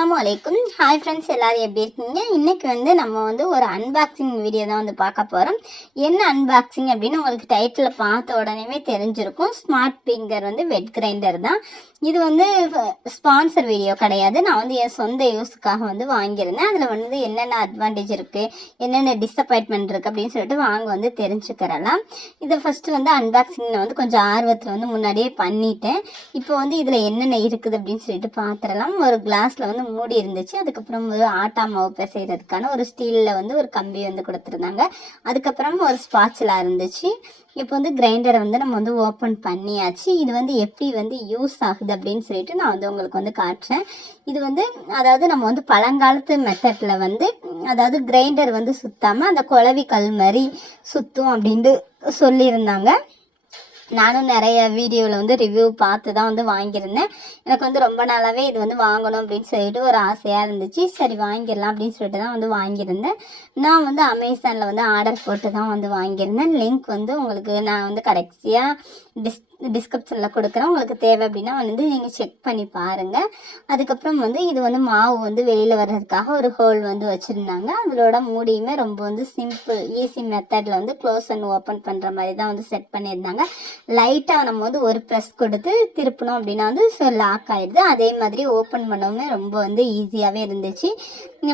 Hi friends எல்லோரும் எப்படி இருக்கீங்க? இன்றைக்கி வந்து நம்ம வந்து ஒரு அன்பாக்சிங் வீடியோ தான் வந்து பார்க்க போகிறோம் என்ன அன்பாக்சிங் அப்படின்னு உங்களுக்கு டைட்டில் பார்த்த உடனே தெரிஞ்சிருக்கும். ஸ்மார்ட் ஃபிங்கர் வந்து வெட் கிரைண்டர் தான். இது வந்து ஸ்பான்சர் வீடியோ கிடையாது. நான் வந்து என் சொந்த யூஸுக்காக வந்து வாங்கியிருந்தேன். அதில் வந்து என்னென்ன அட்வான்டேஜ் இருக்குது என்னென்ன டிஸப்பாயின்ட்மெண்ட் இருக்குது அப்படின்னு சொல்லிட்டு வாங்க வந்து தெரிஞ்சுக்கிறலாம். இதை ஃபஸ்ட்டு வந்து அன்பாக்சிங்கில் வந்து கொஞ்சம் ஆர்வத்தில் வந்து முன்னாடியே பண்ணிட்டேன். இப்போ வந்து இதில் என்னென்ன இருக்குது அப்படின்னு சொல்லிட்டு பார்த்துடலாம். ஒரு கிளாஸில் வந்து மூடி இருந்துச்சு. அதுக்கப்புறம் ஒரு ஆட்டா மாவு பிசைகிறதுக்கான ஒரு ஸ்டீலில் வந்து ஒரு கம்பி வந்து கொடுத்துருந்தாங்க. அதுக்கப்புறம் ஒரு ஸ்பாட்சலாக இருந்துச்சு. இப்போ வந்து கிரைண்டரை வந்து நம்ம வந்து ஓப்பன் பண்ணியாச்சு. இது வந்து எப்படி வந்து யூஸ் ஆகுது அப்படின்னு சொல்லிட்டு நான் வந்து உங்களுக்கு வந்து காட்டுறேன். இது வந்து அதாவது நம்ம வந்து பழங்காலத்து மெத்தடில் வந்து அதாவது கிரைண்டர் வந்து சுத்தாமல் அந்த குழவி கல் மாதிரி சுற்றும் அப்படின்ட்டு சொல்லியிருந்தாங்க. நானும் நிறைய வீடியோவில் வந்து ரிவ்யூ பார்த்து தான் வந்து வாங்கியிருந்தேன். எனக்கு வந்து ரொம்ப நாளாகவே இது வந்து வாங்கணும் அப்படின்னு சொல்லிட்டு ஒரு ஆசையாக இருந்துச்சு. சரி வாங்கிடலாம் அப்படின்னு சொல்லிட்டு தான் வந்து வாங்கியிருந்தேன். நான் வந்து அமேசானில் வந்து ஆர்டர் போட்டு தான் வந்து வாங்கியிருந்தேன். லிங்க் வந்து உங்களுக்கு நான் வந்து கடைசியாக டிஸ் டிஸ்கிரிப்ஷனில் கொடுக்குறேன். உங்களுக்கு தேவை அப்படின்னா வந்து நீங்கள் செக் பண்ணி பாருங்கள் அதுக்கப்புறம் வந்து இது வந்து மாவு வந்து வெளியில் வர்றதுக்காக ஒரு ஹோல் வந்து வச்சுருந்தாங்க. அதோட மூடியுமே ரொம்ப வந்து சிம்பிள் ஈஸி மெத்தடில் வந்து க்ளோஸ் அண்ட் ஓப்பன் பண்ணுற மாதிரி தான் வந்து செட் பண்ணியிருந்தாங்க. லைட்டாக நம்ம வந்து ஒரு ப்ரெஸ் கொடுத்து திருப்பணும் அப்படின்னா வந்து லாக் ஆகிடுது அதே மாதிரி ஓப்பன் பண்ணவுமே ரொம்ப வந்து ஈஸியாகவே இருந்துச்சு.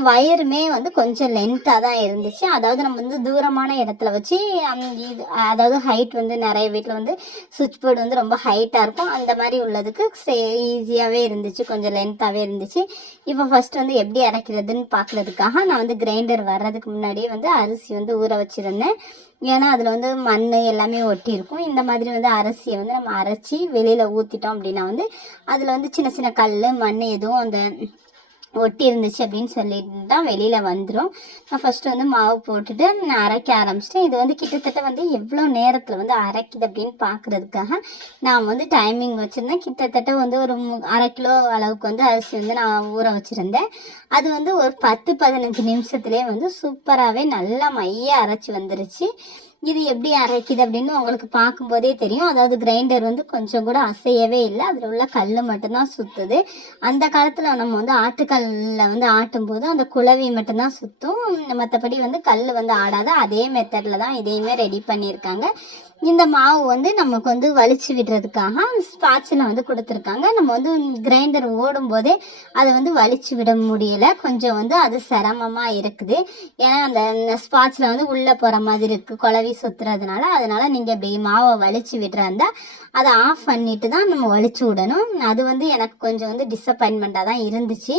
வயருமே வந்து கொஞ்சம் லென்த்தாக தான் இருந்துச்சு. அதாவது நம்ம வந்து தூரமான இடத்துல வச்சு அந்த இது அதாவது ஹைட் வந்து நிறைய வீட்டில் வந்து சுவிட்ச் போர்டு வந்து ரொம்ப ஹைட்டாக இருக்கும். அந்த மாதிரி உள்ளதுக்கு ஈஸியாகவே இருந்துச்சு. கொஞ்சம் லென்த்தாகவே இருந்துச்சு. இப்போ ஃபஸ்ட்டு வந்து எப்படி அரைக்கிறதுன்னு பார்க்குறதுக்காக நான் வந்து கிரைண்டர் வர்றதுக்கு முன்னாடியே வந்து அரிசி வந்து ஊற வச்சுருந்தேன். ஏன்னா அதில் வந்து மண் எல்லாமே ஒட்டியிருக்கும். இந்த மாதிரி வந்து அரிசியை வந்து நம்ம அரைச்சி வெளியில் ஊற்றிட்டோம் அப்படின்னா வந்து அதில் வந்து சின்ன சின்ன கல் மண் எதுவும் அந்த ஒட்டி இருந்துச்சு அப்படின்னு சொல்லிட்டு தான் வெளியில் வந்துடும் நான் ஃபஸ்ட்டு வந்து மாவு போட்டுட்டு நான் அரைக்க ஆரம்பிச்சிட்டேன். இது வந்து கிட்டத்தட்ட வந்து எவ்வளோ நேரத்தில் வந்து அரைக்குது அப்படின்னு பார்க்குறதுக்காக நான் வந்து டைமிங் வச்சுருந்தேன். கிட்டத்தட்ட வந்து ஒரு மு- அரை கிலோ அளவுக்கு வந்து அரிசி வந்து நான் ஊற வச்சுருந்தேன். அது வந்து ஒரு பத்து பதினஞ்சு நிமிஷத்துலேயே வந்து சூப்பராகவே நல்லா மைய அரைச்சி வந்துருச்சு. இது எப்படி அரைக்குது அப்படின்னு உங்களுக்கு பார்க்கும்போதே தெரியும். அதாவது கிரைண்டர் வந்து கொஞ்சம் கூட அசையவே இல்லை. அதில் உள்ள கல் மட்டும்தான் சுற்றுது அந்த காலத்தில் நம்ம வந்து ஆட்டுக்கல்லில் வந்து ஆட்டும்போது அந்த குழவி மட்டும்தான் சுற்றும் மற்றபடி வந்து கல் வந்து ஆடாது. அதே மெத்தடில் தான் இதையுமே ரெடி பண்ணியிருக்காங்க. இந்த மாவு வந்து நமக்கு வந்து வலிச்சு விடுறதுக்காக ஸ்பாட்சில் வந்து கொடுத்துருக்காங்க. நம்ம வந்து கிரைண்டர் ஓடும் போதே அதை வந்து வலிச்சு விட முடியல. கொஞ்சம் வந்து அது சிரமமாக இருக்குது. ஏன்னா அந்த ஸ்பாட்சில் வந்து உள்ளே போகிற மாதிரி இருக்குது குழவி சுற்றுறதுனால அதனால் நீங்கள் இப்படி மாவை வலிச்சு விடுறாந்தா அதை ஆஃப் பண்ணிட்டு தான் நம்ம வலிச்சு விடணும். அது வந்து எனக்கு கொஞ்சம் வந்து டிசப்பாயின்மெண்ட்டாக தான் இருந்துச்சு.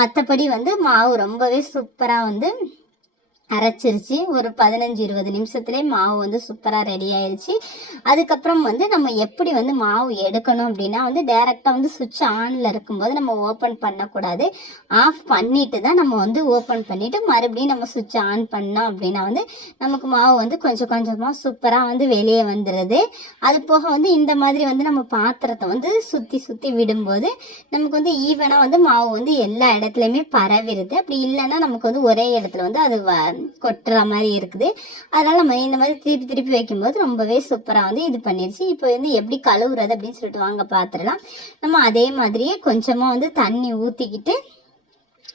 மற்றபடி வந்து மாவு ரொம்பவே சூப்பராக வந்து அரைச்சிருச்சு. ஒரு பதினஞ்சு இருபது நிமிஷத்துலேயே மாவு வந்து சூப்பராக ரெடி ஆயிடுச்சு அதுக்கப்புறம் வந்து நம்ம எப்படி வந்து மாவு எடுக்கணும் அப்படின்னா வந்து டேரெக்டாக வந்து சுவிட்ச் ஆனில் இருக்கும்போது நம்ம ஓப்பன் பண்ணக்கூடாது. ஆஃப் பண்ணிட்டு தான் நம்ம வந்து ஓப்பன் பண்ணிவிட்டு மறுபடியும் நம்ம சுவிட்ச் ஆன் பண்ணோம் அப்படின்னா வந்து நமக்கு மாவு வந்து கொஞ்சம் கொஞ்சமாக சூப்பராக வந்து வெளியே வந்துடுது அது போக வந்து இந்த மாதிரி வந்து நம்ம பாத்திரத்தை வந்து சுற்றி சுற்றி விடும்போது நமக்கு வந்து ஈவனாக வந்து மாவு வந்து எல்லா இடத்துலையுமே பரவிடுது அப்படி இல்லைன்னா நமக்கு வந்து ஒரே இடத்துல வந்து அது வ கொட்டுற மாதிரி இருக்குது. அதனால் நம்ம இந்த மாதிரி திருப்பி திருப்பி வைக்கும்போது ரொம்பவே சூப்பராக வந்து இது பண்ணிருச்சு. இப்போ வந்து எப்படி கழுவுறது அப்படின்னு சொல்லிட்டு வாங்க பார்த்துடலாம் நம்ம அதே மாதிரியே கொஞ்சமாக வந்து தண்ணி ஊற்றிக்கிட்டு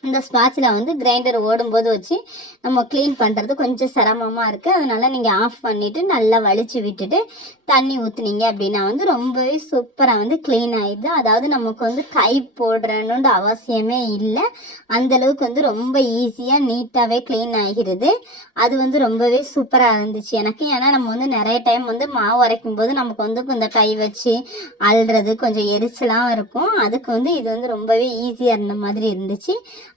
இந்த ஸ்பாட்சில் வந்து கிரைண்டர் ஓடும்போது வச்சு நம்ம க்ளீன் பண்ணுறது கொஞ்சம் சிரமமாக இருக்குது அதனால் நீங்கள் ஆஃப் பண்ணிவிட்டு நல்லா வலிச்சு விட்டுட்டு தண்ணி ஊற்றுனீங்க அப்படின்னா வந்து ரொம்பவே சூப்பராக வந்து க்ளீன் ஆகிடுது அதாவது நமக்கு வந்து கை போடுறணுன்ற அவசியமே இல்லை. அந்தளவுக்கு வந்து ரொம்ப ஈஸியாக நீட்டாகவே க்ளீன் ஆகிருது. அது வந்து ரொம்பவே சூப்பராக இருந்துச்சு எனக்கு. ஏன்னா நம்ம வந்து நிறைய டைம் வந்து மாவு அரைக்கும் போது நமக்கு வந்து இந்த கை வச்சு அள்ளுறது கொஞ்சம் எரிச்சலாக இருக்கும். அதுக்கு வந்து இது வந்து ரொம்பவே ஈஸியாக இருந்த மாதிரி இருந்துச்சு.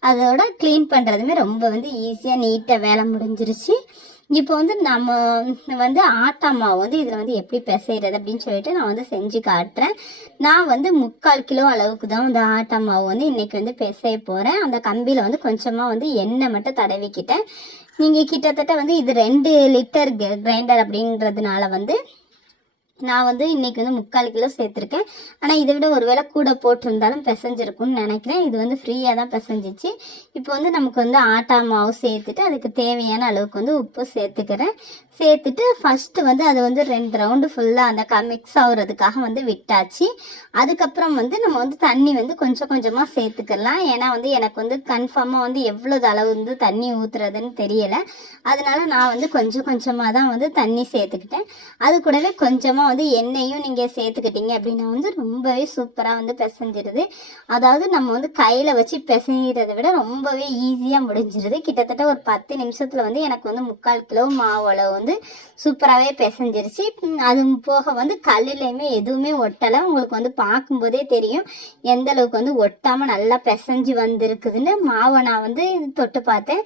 அதோட க்ளீன் பண்ணுறதுமே ரொம்ப வந்து ஈஸியாக நீட்டாக வேலை முடிஞ்சிருச்சு. இப்போ வந்து நம்ம வந்து ஆட்டா மாவு வந்து இதில் வந்து எப்படி பிசைறது அப்படின்னு சொல்லிட்டு நான் வந்து செஞ்சு காட்டுறேன். நான் வந்து முக்கால் கிலோ அளவுக்கு தான் வந்து ஆட்டா மாவு வந்து இன்றைக்கி வந்து பிசைய போகிறேன் அந்த கம்பியில் வந்து கொஞ்சமாக வந்து எண்ணெய் மட்டும் தடவிக்கிட்டேன். நீங்கள் கிட்டத்தட்ட வந்து இது ரெண்டு லிட்டர் கிரைண்டர் அப்படின்றதுனால வந்து நான் வந்து இன்னைக்கு வந்து முக்கால் கிலோ சேர்த்துருக்கேன். ஆனால் இதை விட ஒருவேளை கூட போட்டிருந்தாலும் பிசைஞ்சிருக்கும்னு நினைக்கிறேன். இது வந்து ஃப்ரீயாக தான் பிசைஞ்சிச்சு. இப்போ வந்து நமக்கு வந்து ஆட்டா மாவு சேர்த்துட்டு அதுக்கு தேவையான அளவுக்கு வந்து உப்பு சேர்த்துக்கிறேன். சேர்த்துட்டு ஃபஸ்ட்டு வந்து அது வந்து ரெண்டு ரவுண்டு ஃபுல்லாக அந்த க மிக்ஸ் ஆகுறதுக்காக வந்து விட்டாச்சு. அதுக்கப்புறம் வந்து நம்ம வந்து தண்ணி வந்து கொஞ்சம் கொஞ்சமாக சேர்த்துக்கலாம். ஏன்னா வந்து எனக்கு வந்து கன்ஃபார்மாக வந்து எவ்வளோ அளவு வந்து தண்ணி ஊற்றுறதுன்னு தெரியலை. அதனால நான் வந்து கொஞ்சம் கொஞ்சமாக தான் வந்து தண்ணி சேர்த்துக்கிட்டேன். அது கூடவே கொஞ்சமாக வந்து எண்ணெயும் நீங்கள் சேர்த்துக்கிட்டீங்க அப்படின்னா வந்து ரொம்பவே சூப்பராக வந்து பிசைஞ்சிருது. அதாவது நம்ம வந்து கையில் வச்சு பிசைகிறத விட ரொம்பவே ஈஸியாக முடிஞ்சிருது. கிட்டத்தட்ட ஒரு பத்து நிமிஷத்தில் வந்து எனக்கு வந்து முக்கால் கிலோ மாவு அளவு வந்து சூப்பராகவே பிசைஞ்சிருச்சு. அது போக வந்து கல்லுலையுமே எதுவுமே ஒட்டலை. உங்களுக்கு வந்து பார்க்கும்போதே தெரியும் எந்த அளவுக்கு வந்து ஒட்டாமல் நல்லா பிசைஞ்சு வந்திருக்குதுன்னு. மாவை நான் வந்து தொட்டு பார்த்தேன்.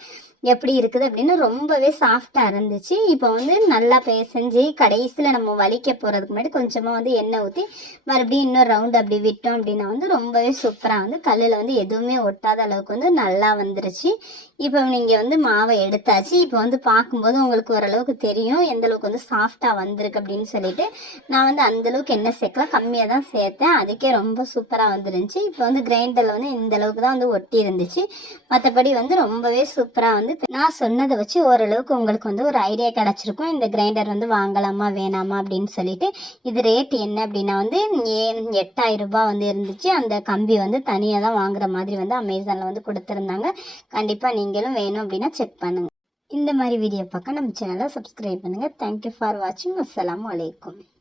எப்படி இருக்குது அப்படின்னு ரொம்பவே சாஃப்டாக இருந்துச்சு. இப்போ வந்து நல்லா பிசைஞ்சு கடைசியில் நம்ம வலிக்க போகிறதுக்கு முன்னாடி கொஞ்சமாக வந்து எண்ணெய் ஊற்றி மறுபடியும் இன்னொரு ரவுண்டு அப்படி விட்டோம் அப்படின்னா வந்து ரொம்பவே சூப்பராக வந்து கல்லில் வந்து எதுவுமே ஒட்டாத அளவுக்கு வந்து நல்லா வந்துருச்சு. இப்போ நீங்கள் வந்து மாவை எடுத்தாச்சு. இப்போ வந்து பார்க்கும்போது உங்களுக்கு ஓரளவுக்கு தெரியும் எந்த அளவுக்கு வந்து சாஃப்டாக வந்திருக்கு அப்படின்னு சொல்லிட்டு. நான் வந்து அந்த அளவுக்கு எண்ணெய் சேர்க்கல. கம்மியாக தான் சேர்த்தேன். அதுக்கே ரொம்ப சூப்பராக வந்துருந்துச்சு. இப்போ வந்து கிரைண்டரில் வந்து இந்த அளவுக்கு தான் வந்து ஒட்டி இருந்துச்சு. மற்றபடி வந்து ரொம்பவே சூப்பராக வந்து நான் சொன்னதை வச்சு ஓரளவுக்கு உங்களுக்கு வந்து ஒரு ஐடியா கிடச்சிருக்கும். இந்த கிரைண்டர் வந்து வாங்கலாமா வேணாமா அப்படின்னு சொல்லிட்டு இது ரேட் என்ன? அப்படின்னா வந்து ஏ- எட்டாயிரம் ரூபாய் வந்து இருந்துச்சு. அந்த கம்பி வந்து தனியாக தான் வாங்குற மாதிரி வந்து அமேசானில் வந்து கொடுத்துருந்தாங்க. கண்டிப்பாக நீங்களும் வேணும் அப்படின்னா செக் பண்ணுங்கள் இந்த மாதிரி வீடியோ பார்க்க நம்ம சேனலை சப்ஸ்கிரைப் பண்ணுங்கள் தேங்க்யூ ஃபார் வாட்சிங் அஸ்லாம் வலைக்கம்